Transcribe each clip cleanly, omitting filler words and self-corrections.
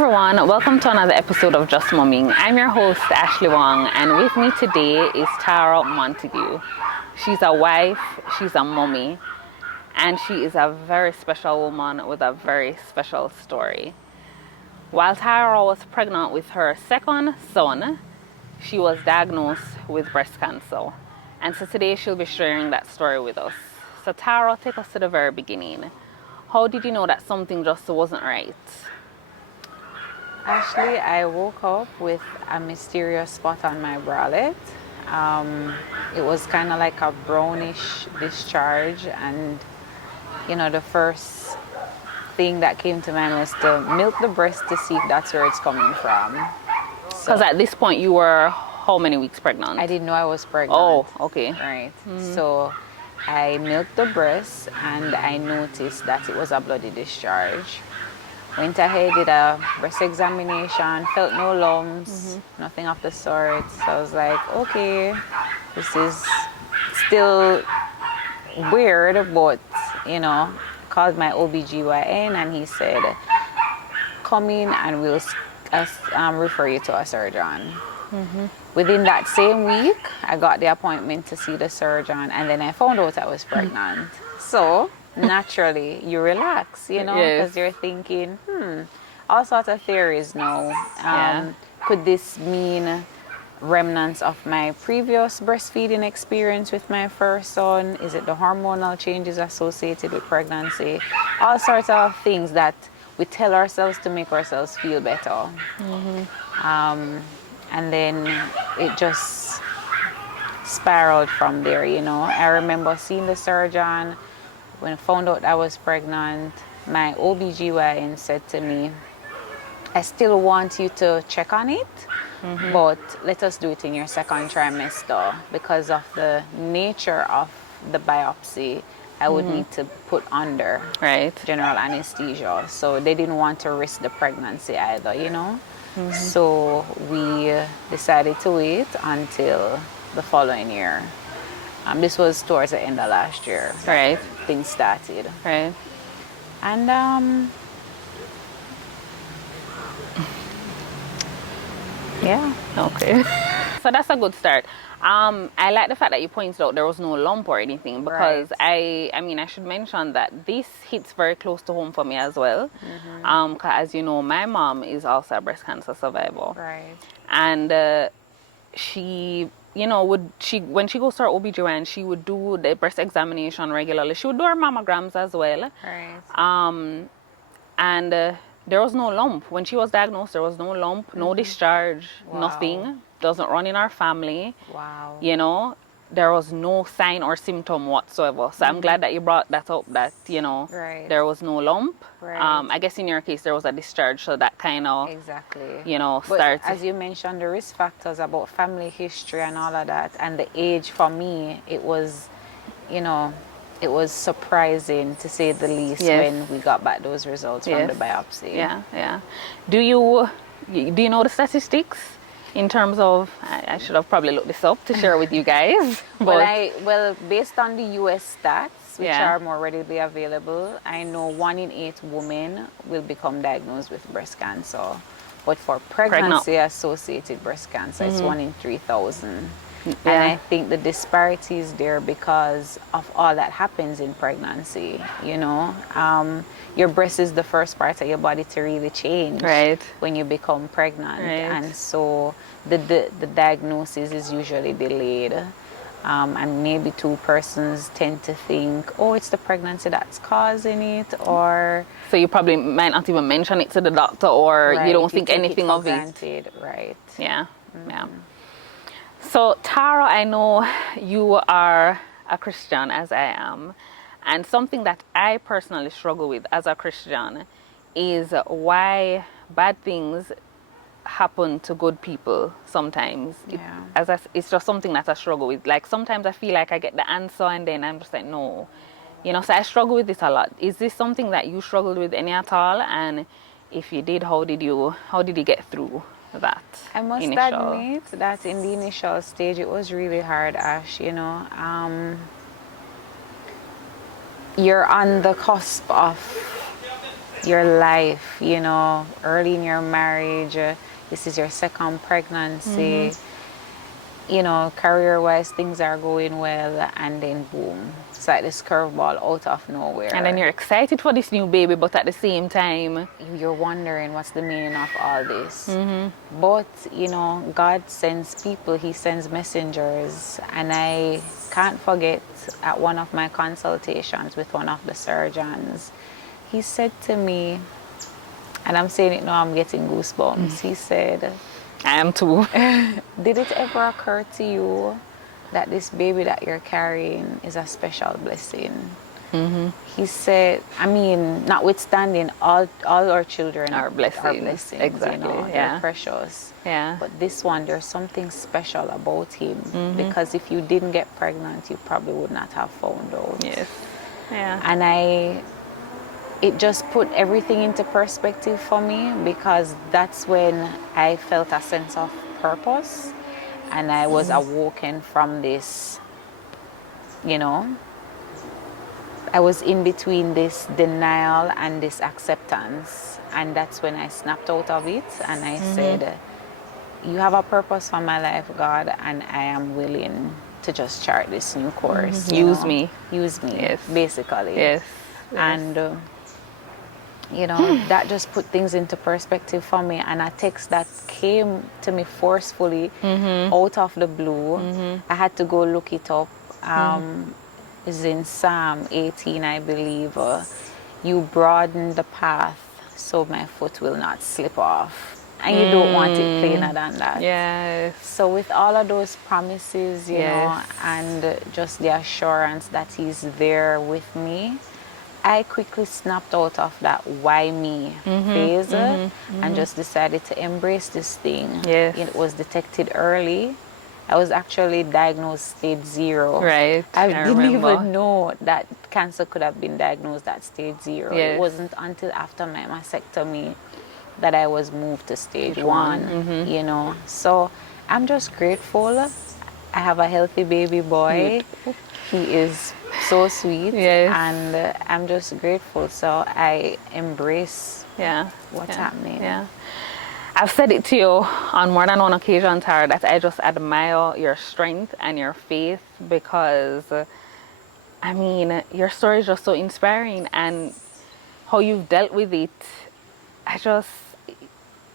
everyone, welcome to another episode of Just Mumming. I'm your host Ashley Wong, and with me today is Tara Montaque. She's a wife, she's a mummy, and she is a very special woman with a very special story. While Tara was pregnant with her second son, she was diagnosed with breast cancer. And so today she'll be sharing that story with us. So Tara, take us to the very beginning. How did you know that something just wasn't right? Actually, I woke up with a mysterious spot on my bralette. It was kind of like a brownish discharge, and the first thing that came to mind was to milk the breast to see if that's where it's coming from. Because at this point you were how many weeks pregnant? I didn't know I was pregnant. Oh, okay. Right. So I milked the breast and I noticed that it was a bloody discharge. Went ahead, did a breast examination, felt no lumps, nothing of the sort. So I was like, okay, this is still weird, but, called my OBGYN and he said, come in and we'll refer you to a surgeon. Within that same week, I got the appointment to see the surgeon, and then I found out I was pregnant. So naturally, you relax, because you're thinking, all sorts of theories now. Could this mean remnants of my previous breastfeeding experience with my first son? Is it the hormonal changes associated with pregnancy? All sorts of things that we tell ourselves to make ourselves feel better. And then it just spiraled from there, I remember seeing the surgeon. When I found out I was pregnant, my OBGYN said to me, I still want you to check on it, but let us do it in your second trimester. Because of the nature of the biopsy, I would need to put under general anesthesia. So they didn't want to risk the pregnancy either, So we decided to wait until the following year. This was towards the end of last year. Right. Things started. Right. And yeah. Okay. So that's a good start. I like the fact that you pointed out there was no lump or anything, because I should mention that this hits very close to home for me as well. 'Cause as you know, my mom is also a breast cancer survivor. Right. And she, when she goes to her OBGYN, she would do the breast examination regularly. She would do her mammograms as well. Right. And there was no lump. When she was diagnosed, there was no lump, no discharge, nothing. Doesn't run in our family. Wow. There was no sign or symptom whatsoever. So I'm glad that you brought that up, that, there was no lump. Right. I guess in your case, there was a discharge, so that kind of, Exactly. started. As you mentioned, the risk factors about family history and all of that, and the age for me, it was, it was surprising to say the least when we got back those results from the biopsy. Yeah. Do you know the statistics in terms of, I should have probably looked this up to share with you guys. Well, based on the US stats, which are more readily available, I know 1 in 8 women will become diagnosed with breast cancer. But for pregnancy-associated breast cancer, it's 1 in 3,000. And I think the disparity is there because of all that happens in pregnancy, Your breast is the first part of your body to really change when you become pregnant. And so the diagnosis is usually delayed. And maybe 2 persons tend to think, oh, it's the pregnancy that's causing it, or... So you probably might not even mention it to the doctor, or you don't think anything of it. Right. Yeah. So, Tara, I know you are a Christian, as I am, and something that I personally struggle with as a Christian is why bad things happen to good people sometimes. It's just something that I struggle with. Like, sometimes I feel like I get the answer and then I'm just like, no. So I struggle with this a lot. Is this something that you struggled with any at all? And if you did, how did you get through that? I must admit that in the initial stage, it was really hard, Ash. You're on the cusp of your life, you know, early in your marriage. This is your second pregnancy. You know, career-wise, things are going well, and then boom, it's like this curveball out of nowhere. And then you're excited for this new baby, but at the same time, you're wondering what's the meaning of all this. But, you know, God sends people, He sends messengers. And I can't forget at one of my consultations with one of the surgeons, he said to me, and I'm saying it now, I'm getting goosebumps. He said, I am too. did it ever occur to you that this baby that you're carrying is a special blessing? He said, I mean, notwithstanding, all our children Are blessings. Exactly, you know, yeah. they're precious. Yeah. But this one, there's something special about him, because if you didn't get pregnant, you probably would not have found out. Yes. Yeah. And it just put everything into perspective for me, because that's when I felt a sense of purpose, and I was awoken from this, you know, I was in between this denial and this acceptance, and that's when I snapped out of it, and I said, you have a purpose for my life, God, and I am willing to just chart this new course. Use me. Use me, Yes. basically. Yes. And you know, that just put things into perspective for me. And a text that came to me forcefully out of the blue, I had to go look it up. Is in Psalm 18, I believe. You broaden the path so my foot will not slip off. And you don't want it plainer than that. Yes. So with all of those promises, you know, Yes. and just the assurance that He's there with me, I quickly snapped out of that why me phase and just decided to embrace this thing. Yes. It was detected early. I was actually diagnosed stage 0. Right. I didn't remember. even know that cancer could have been diagnosed at stage 0. Yes. It wasn't until after my mastectomy that I was moved to stage 1, you know. So I'm just grateful. I have a healthy baby boy. He is so sweet. Yes. And I'm just grateful. So I embrace Yeah. what's Yeah. happening. Yeah. I've said it to you on more than one occasion, Tara, that I just admire your strength and your faith, because, I mean, your story is just so inspiring, and how you've dealt with it. I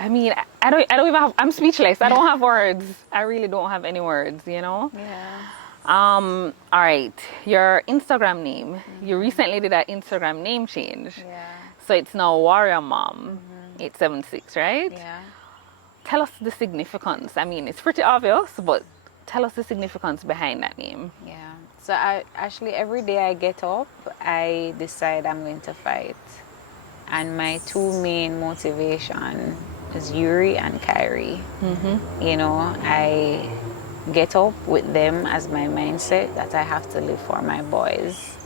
don't even have, I'm speechless. I don't have words. I really don't have any words, you know? Yeah. All right. Your Instagram name, you recently did an Instagram name change. Yeah. So it's now Warrior Mom 876, right? Yeah. Tell us the significance. I mean, it's pretty obvious, but tell us the significance behind that name. Yeah. So I actually, every day I get up, I decide I'm going to fight. And my two main motivation is Yuri and Kyrie. You know, I get up with them as my mindset that I have to live for my boys.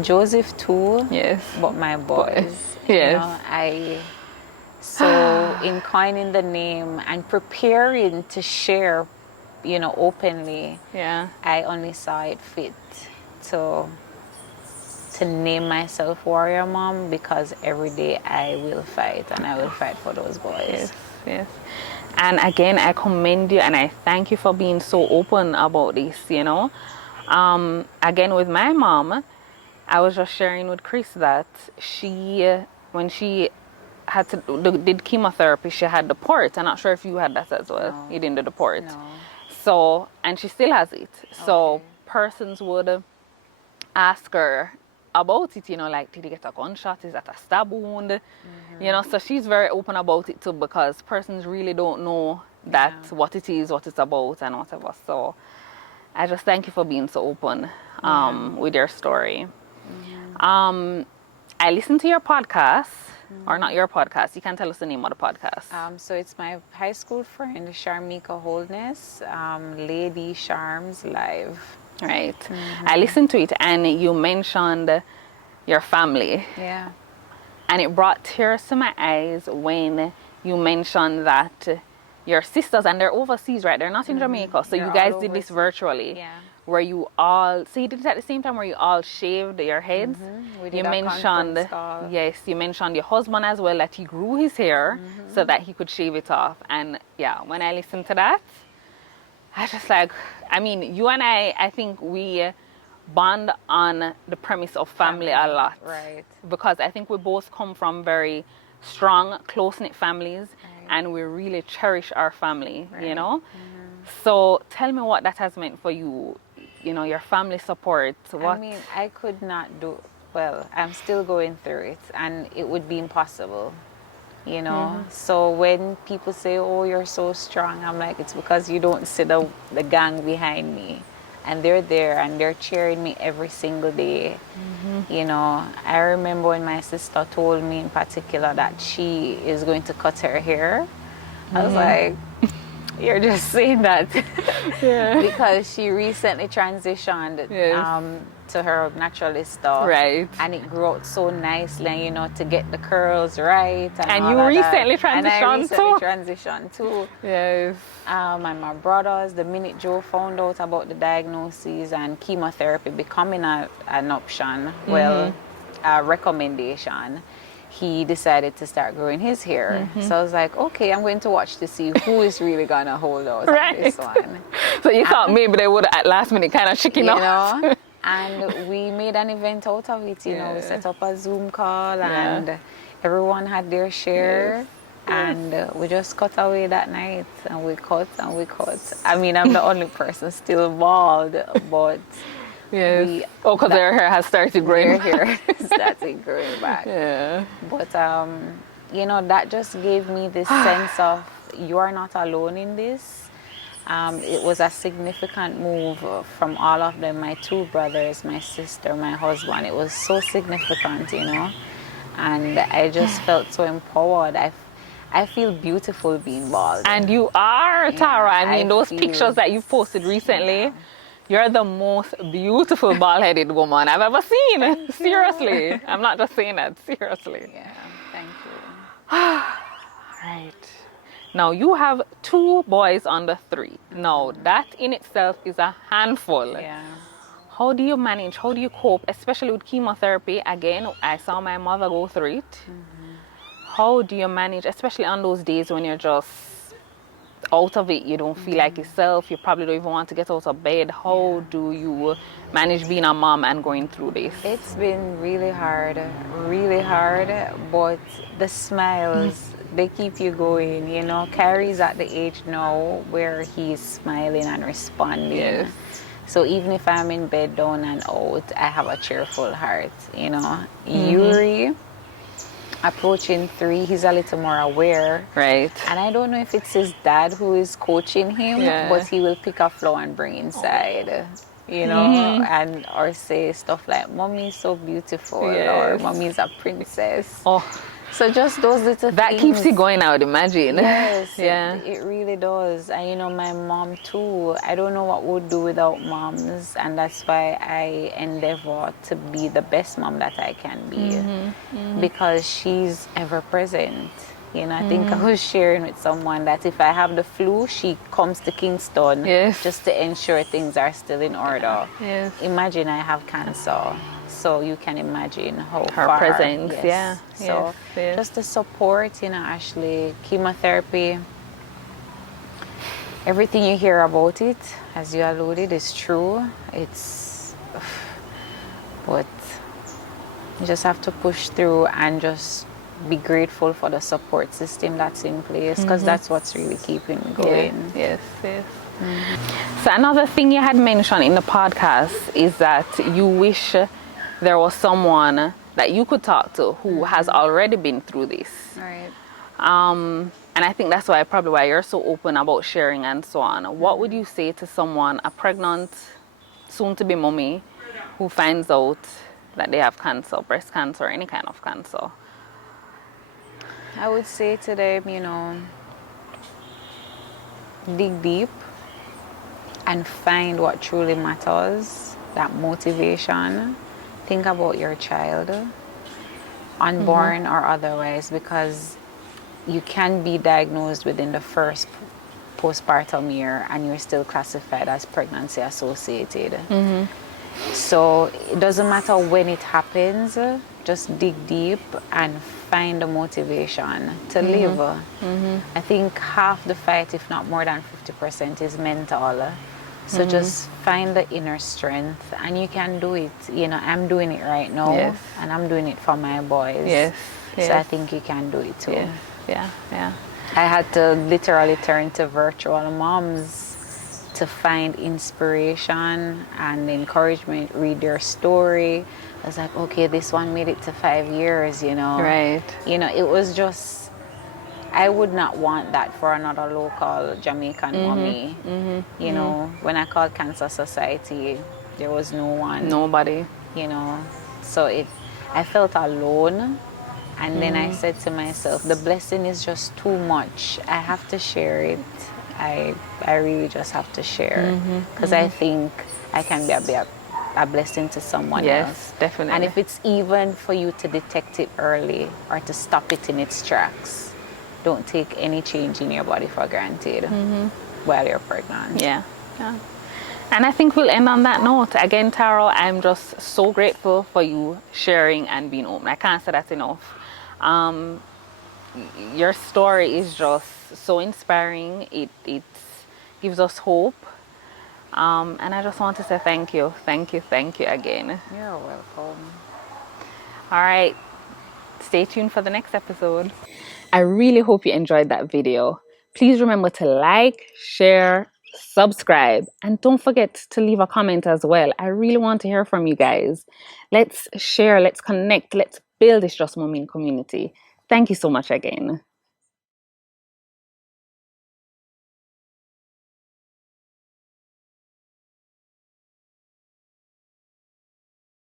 Joseph too. Yes. But my boys. Yes. You know, so in coining the name and preparing to share, you know, openly, Yeah. I only saw it fit to name myself Warrior Mom, because every day I will fight, and I will fight for those boys. Yes. Yes. And again, I commend you and I thank you for being so open about this, you know. Again, with my mom, I was just sharing with Chris that when she did chemotherapy, she had the port. I'm not sure if you had that as well. No. You didn't do the port. No. So, and she still has it. So Okay. persons would ask her about it, you know, like, did you get a gunshot? Is that a stab wound? You know, so she's very open about it too, because persons really don't know that what it is, what it's about, and whatever. So I just thank you for being so open with your story. I listened to your podcast, or not your podcast. You can tell us the name of the podcast. So it's my high school friend, Sharmika Holdness, Lady Charms Live. Right. I listened to it, and you mentioned your family. Yeah. And it brought tears to my eyes when you mentioned that your sisters, and they're overseas, right? They're not in Jamaica. So They're you guys all did this overseas. virtually. Yeah. where you all, so you did it at the same time where you all shaved your heads. We did You a mentioned, conference call. yes, you mentioned your husband as well, that he grew his hair so that he could shave it off. And yeah, when I listened to that, I just like, I mean, you and I think we bond on the premise of family a lot. Right. Because I think we both come from very strong, close-knit families, Right. and we really cherish our family, you Right. know? So tell me what that has meant for you, you know, your family support. What? I mean, I could not do, well, I'm still going through it, and it would be impossible, you know? So when people say, oh, you're so strong, I'm like, it's because you don't see the gang behind me. And they're there, and they're cheering me every single day. You know, I remember when my sister told me in particular that she is going to cut her hair. I was like, you're just saying that. Because she recently transitioned to her naturalist stuff. Right. And it grew out so nicely, and, you know, to get the curls right. And all you of recently that. And I transitioned recently too. transitioned too. Yes. And my brothers, the minute Joe found out about the diagnosis and chemotherapy becoming an option, well, a recommendation, he decided to start growing his hair. So I was like, okay, I'm going to watch to see who is really going to hold out on this one. So you thought maybe they would at last minute kind of chicken You out. know? And we made an event out of it, you know. We set up a Zoom call, and everyone had their share. And we just cut away that night, and we cut and we cut. I mean, I'm the only person still bald, but Yes. Because their hair has started growing. their hair started growing back. Yeah. But you know, that just gave me this sense of you are not alone in this. It was a significant move from all of them, my two brothers, my sister, my husband. It was so significant, you know, and I just felt so empowered. I feel beautiful being bald. And you are, Tara. I mean, those feel- pictures that you've posted recently, you're the most beautiful bald-headed woman I've ever seen. Seriously. I'm not just saying that. Seriously. Yeah, thank you. Right. Now, you have 2 boys under 3. Now, that in itself is a handful. Yeah. How do you manage? How do you cope, especially with chemotherapy? Again, I saw my mother go through it. How do you manage, especially on those days when you're just out of it, you don't feel like yourself, you probably don't even want to get out of bed? How do you manage being a mom and going through this? It's been really hard, but the smiles, they keep you going, you know. Carrie's at the age now where he's smiling and responding. Yes. So even if I'm in bed down and out, I have a cheerful heart, you know. Yuri, approaching 3, he's a little more aware. Right. And I don't know if it's his dad who is coaching him, but he will pick a flower and bring inside. You know, and or say stuff like, "Mommy's so beautiful," or "Mommy's a princess." Oh, So just those little that things. keeps you going, I would imagine. Yes, Yeah. it really does. And you know, my mom too. I don't know what we'd do without moms, and that's why I endeavor to be the best mom that I can be, because she's ever present. You know, I think I was sharing with someone that if I have the flu, she comes to Kingston just to ensure things are still in order. Yes. Imagine I have cancer. So you can imagine how Her far. presence, yeah. So Yes. just the support, you know, Ashley, chemotherapy, everything you hear about it, as you alluded, is true. But you just have to push through and just be grateful for the support system that's in place, because that's what's really keeping me going. Yes. So another thing you had mentioned in the podcast is that you wish there was someone that you could talk to who has already been through this. Right. And I think that's why you're so open about sharing and so on. What would you say to someone, a pregnant, soon-to-be mommy, who finds out that they have cancer, breast cancer, any kind of cancer? I would say to them, you know, dig deep and find what truly matters, that motivation. Think about your child, unborn or otherwise, because you can be diagnosed within the first postpartum year and you're still classified as pregnancy associated. So it doesn't matter when it happens, just dig deep and find the motivation to live. I think half the fight, if not more than 50%, is mental. So just find the inner strength and you can do it. You know, I'm doing it right now. Yes. And I'm doing it for my boys. Yes. So I think you can do it too. Yes. Yeah. Yeah. I had to literally turn to virtual moms to find inspiration and encouragement, read their story. I was like, okay, this one made it to 5 years, you know. Right. You know, it was just, I would not want that for another local Jamaican mommy. You know, when I called Cancer Society, there was no one. Nobody. You know, so I felt alone. And then I said to myself, the blessing is just too much. I have to share it. I really just have to share because I think I can be a blessing to someone else. Yes, definitely. And if it's even for you to detect it early or to stop it in its tracks, don't take any change in your body for granted while you're pregnant. Yeah. Yeah. And I think we'll end on that note. Again, Tara, I'm just so grateful for you sharing and being open. I can't say that enough. Your story is just so inspiring. It gives us hope. And I just want to say thank you. Thank you again. You're welcome. All right. Stay tuned for the next episode. I really hope you enjoyed that video. Please remember to like, share, subscribe, and don't forget to leave a comment as well. I really want to hear from you guys. Let's share, let's connect, let's build this Just Mommy community. Thank you so much again.